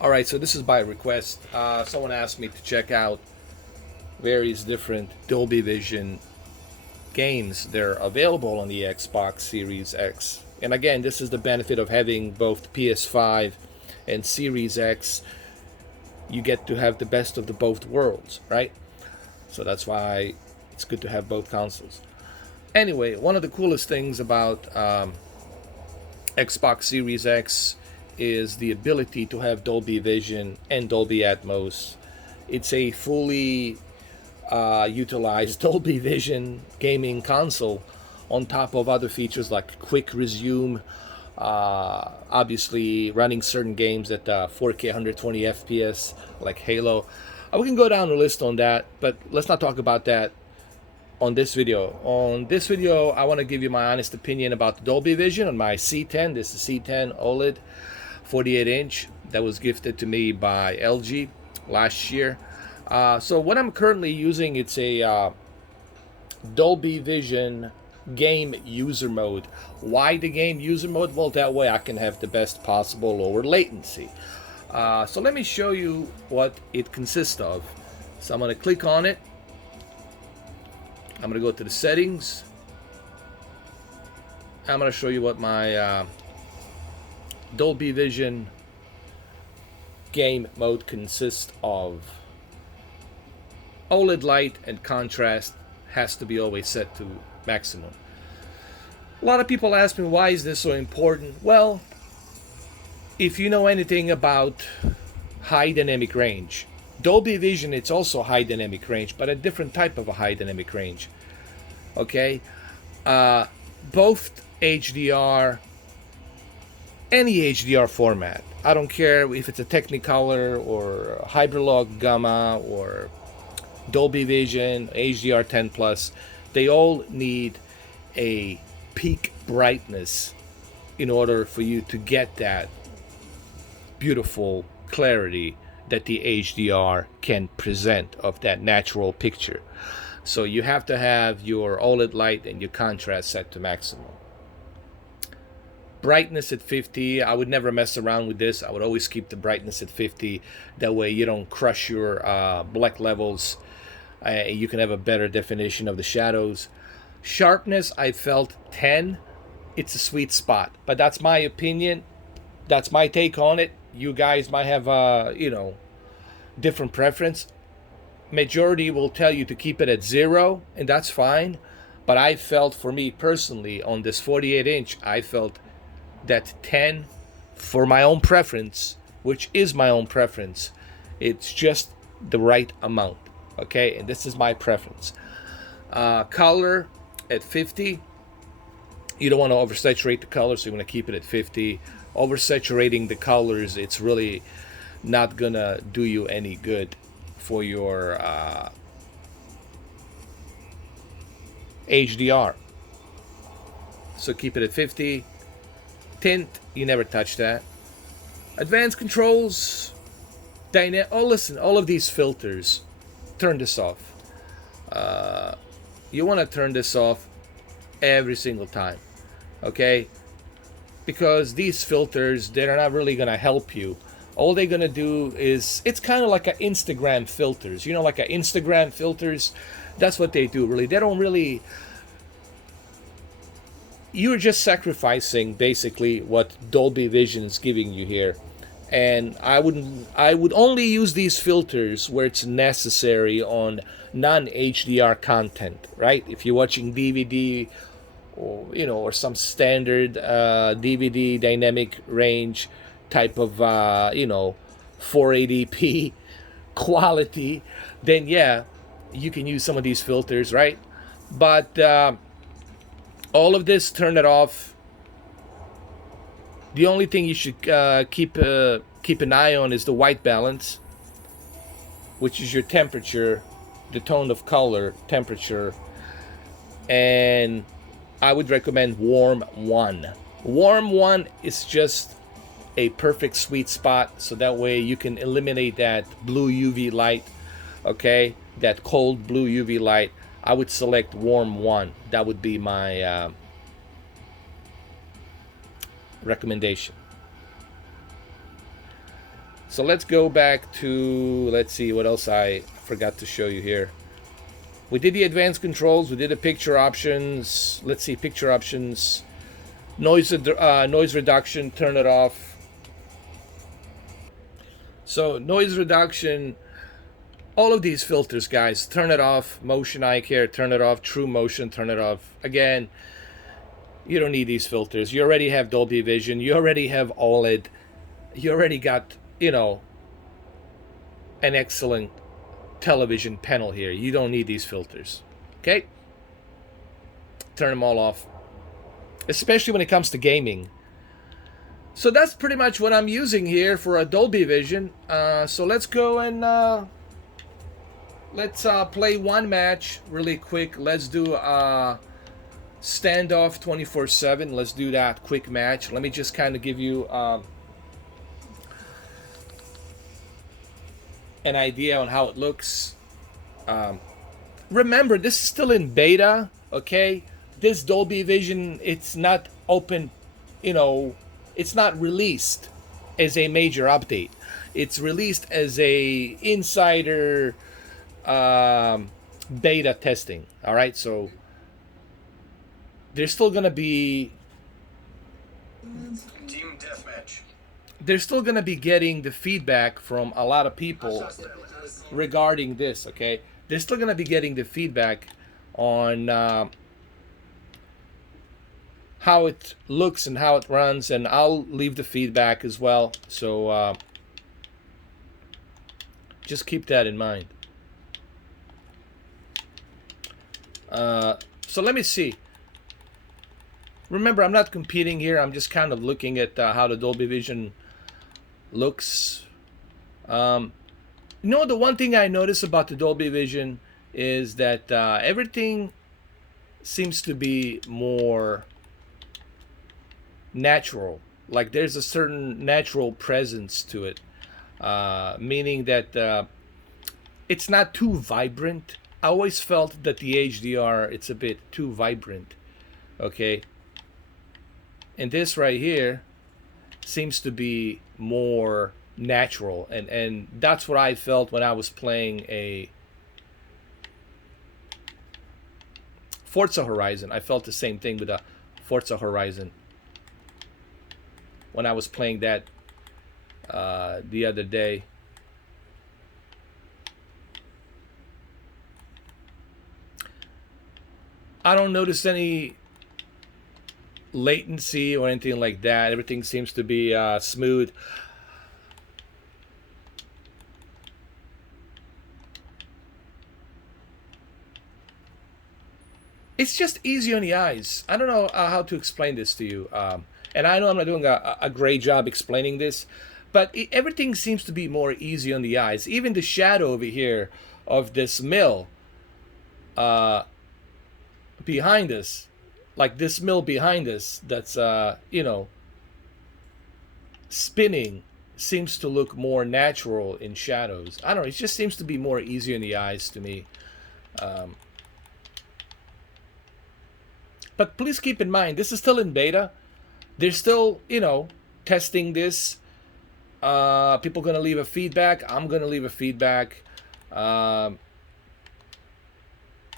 All right, so this is by request. Someone asked me to check out various different Dolby Vision games. They're available on the Xbox Series X. And again, this is the benefit of having both PS5 and Series X. You get to have the best of the both worlds, right? So that's why it's good to have both consoles. Anyway, one of the coolest things about Xbox Series X is the ability to have Dolby Vision and Dolby Atmos. It's a fully utilized Dolby Vision gaming console on top of other features like quick resume, obviously running certain games at 4K 120 FPS like Halo. We can go down the list on that, but let's not talk about that on this video. On this video, I want to give you my honest opinion about the Dolby Vision on my C10. This is C10 OLED 48 inch that was gifted to me by LG last year. So what I'm currently using, it's a Dolby Vision game user mode. Why the game user mode? Well, that way I can have the best possible lower latency. So let me show you what it consists of. So I'm going to click on it. I'm going to go to the settings. I'm going to show you what my Dolby Vision game mode consists of. OLED light and contrast has to be always set to maximum. A lot of people ask me, why is this so important? Well, if you know anything about high dynamic range, Dolby Vision, it's also high dynamic range, but a different type of a high dynamic range. Okay? Both HDR, any HDR format, I don't care if it's a Technicolor or Hyperlog Gamma or Dolby Vision, HDR10 Plus, they all need a peak brightness in order for you to get that beautiful clarity that the HDR can present of that natural picture. So you have to have your OLED light and your contrast set to maximum. Brightness at 50, I would never mess around with this. I would always keep the brightness at 50. That way you don't crush your black levels. You can have a better definition of the shadows. Sharpness, I felt 10. It's a sweet spot, but that's my opinion. That's my take on it. You guys might have different preference. Majority will tell you to keep it at 0, and that's fine. But I felt, for me personally, on this 48 inch, I felt that 10, for my own preference, which is my own preference, it's just the right amount. Okay, and this is my preference. Color at 50. You don't want to oversaturate the color, so you want to keep it at 50. Oversaturating the colors, it's really not gonna do you any good for your HDR. So keep it at 50. Tint, you never touch that. Advanced controls, listen, all of these filters, turn this off. You want to turn this off every single time, okay? Because these filters, they're not really gonna help you. All they're gonna do is, it's kind of like a Instagram filters, like a Instagram filters. That's what they do, really. They don't really. You're just sacrificing basically what Dolby Vision is giving you here. And I would only use these filters where it's necessary on non-HDR content, right? If you're watching DVD or some standard DVD dynamic range type of 480p quality, then yeah, you can use some of these filters, right? But all of this, turn it off. The only thing you should keep an eye on is the white balance, which is your temperature, the tone of color, temperature, and I would recommend warm 1. Warm 1 is just a perfect sweet spot, so that way you can eliminate that blue UV light, okay? That cold blue UV light. I would select warm 1. That would be my recommendation. So let's go back to, let's see what else I forgot to show you here. We did the advanced controls, we did the picture options. Let's see, picture options. Noise reduction, turn it off. So noise reduction, all of these filters, guys, turn it off. Motion eye care, turn it off. True motion, turn it off. Again, you don't need these filters. You already have Dolby Vision. You already have OLED. You already got, you know, an excellent television panel here. You don't need these filters. Okay? Turn them all off. Especially when it comes to gaming. So that's pretty much what I'm using here for a Dolby Vision. So let's go and let's play one match really quick. Let's do standoff 24/7. Let's do that quick match. Let me just kind of give you an idea on how it looks. Remember, this is still in beta, okay? This Dolby Vision, it's not open, you know, it's not released as a major update. It's released as a insider beta testing, all right? So there's still gonna be team deathmatch. They're still gonna be getting the feedback from a lot of people regarding this, okay? They're still gonna be getting the feedback on how it looks and how it runs, and I'll leave the feedback as well. So just keep that in mind. So let me see. Remember, I'm not competing here. I'm just kind of looking at how the Dolby Vision looks. You know, the one thing I notice about the Dolby Vision is that everything seems to be more natural. Like there's a certain natural presence to it, meaning that it's not too vibrant. I always felt that the HDR, it's a bit too vibrant, okay? And this right here seems to be more natural, and that's what I felt when I was playing a Forza Horizon. I felt the same thing with a Forza Horizon when I was playing that the other day. I don't notice any latency or anything like that. Everything seems to be smooth. It's just easy on the eyes. I don't know how to explain this to you. And I know I'm not doing a great job explaining this, but everything seems to be more easy on the eyes. Even the shadow over here of this mill behind us, like this mill behind us that's, you know, spinning, seems to look more natural in shadows. I don't know, it just seems to be more easy on the eyes to me. But please keep in mind, this is still in beta. They're still, you know, testing this. People gonna leave a feedback. I'm gonna leave a feedback.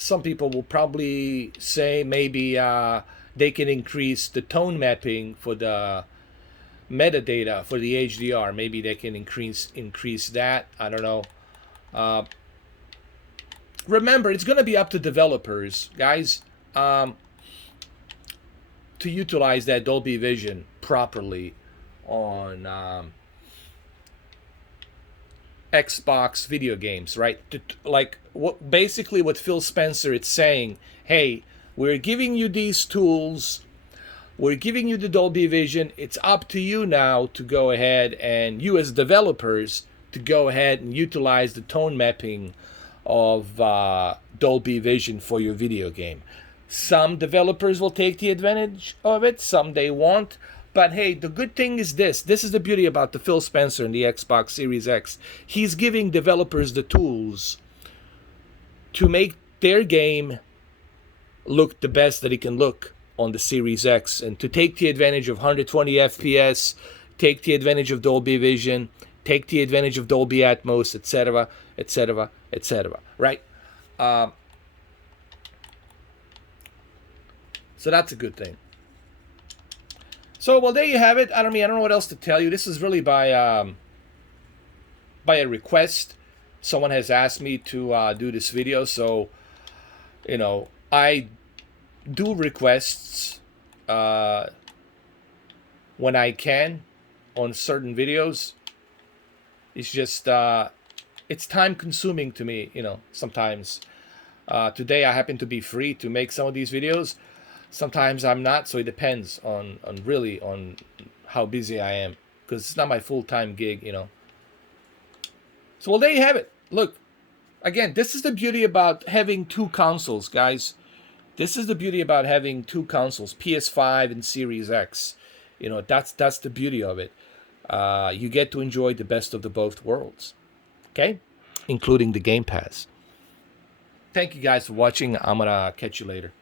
Some people will probably say maybe they can increase the tone mapping for the metadata for the HDR. Maybe they can increase that. I don't know. Remember, it's gonna be up to developers, guys. To utilize that Dolby Vision properly on Xbox video games, right? Like basically what Phil Spencer is saying, hey, we're giving you these tools, we're giving you the Dolby Vision, it's up to you now to go ahead, and you as developers to go ahead and utilize the tone mapping of Dolby Vision for your video game. Some developers will take the advantage of it, some they won't. But hey, the good thing is this. This is the beauty about the Phil Spencer and the Xbox Series X. He's giving developers the tools to make their game look the best that it can look on the Series X, and to take the advantage of 120 FPS, take the advantage of Dolby Vision, take the advantage of Dolby Atmos, etc., etc., etc. Right? So that's a good thing. So, well, there you have it. I don't know what else to tell you. This is really by a request. Someone has asked me to do this video, so I do requests when I can on certain videos. It's just it's time consuming to me, sometimes. Today I happen to be free to make some of these videos. Sometimes I'm not, so it depends on really on how busy I am, because it's not my full-time gig. So, well, there you have it. Look, again, this is the beauty about having two consoles, guys. This is the beauty about having two consoles, PS5 and Series X. That's the beauty of it. You get to enjoy the best of the both worlds, okay? Including the Game Pass. Thank you guys for watching. I'm going to catch you later.